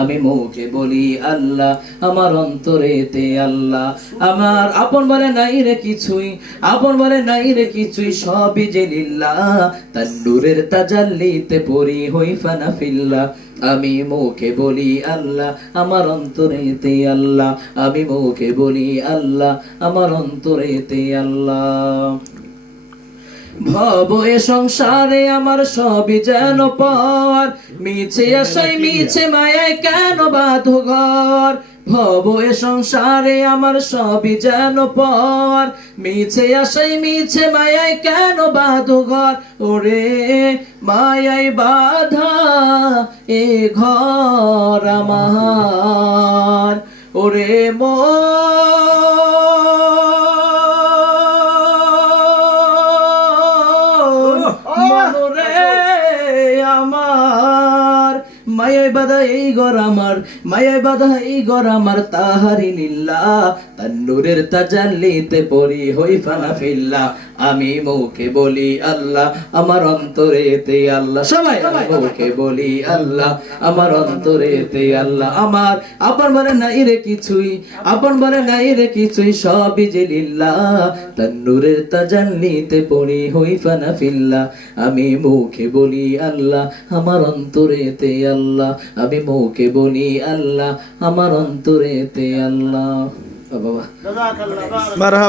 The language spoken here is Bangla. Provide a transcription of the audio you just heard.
আমি মুখে বলি আল্লাহ, আমার অন্তরেতে আল্লাহ। আমার আপন বলে নাই রে কিছুই, আপন বলে নাই রে কিছুই, সবই যে লিল্লাহ। তার নূরের তাজাল্লিতে পরি হই ফানা ফিল্লাহ। আমি মুখে বলি আল্লাহ, আমার অন্তরেতে আল্লাহ। আমি মুখে বলি আল্লাহ, আমার অন্তরেতে আল্লাহ। ভব এ সংসারে আমার সবই যেন পর, মিছে আশায় মিছে মায়ায় কেন বাঁধো ঘর। ভব এ সংসারে আমার সবই যেন পর, মিছে আশায় মিছে মায়ায় কেন বাঁধো ঘর। ওরে মায়ায় বাঁধা এ ঘর আমার, ওরে মনরে আমার, মায়ায় বাধা এই ঘর আমার, মায়ায় বাধা এই ঘর আমার, তাহারি লিল্লাহ। তার নূরের তাজাল্লিতে পরি হই ফানা ফিল্লাহ। আমি মুখে বলি আল্লাহ, আমার অন্তরেতে আল্লাহ। সবাই মুখে বলি আল্লাহ, আমার অন্তরেতে আল্লাহ। আমার আপন বলে নাই রে কিছুই, আপন বলে নাই রে কিছুই, সবই যে লিল্লাহ। তার নূরের তাজাল্লিতে পরি হই ফানা ফিল্লাহ। আমি মুখে বলি আল্লাহ, আমার অন্তরেতে আল্লাহ। আমি মুখে বলি আল্লাহ, আমার অন্তরেতে আল্লাহ। বাবা মারহাবা।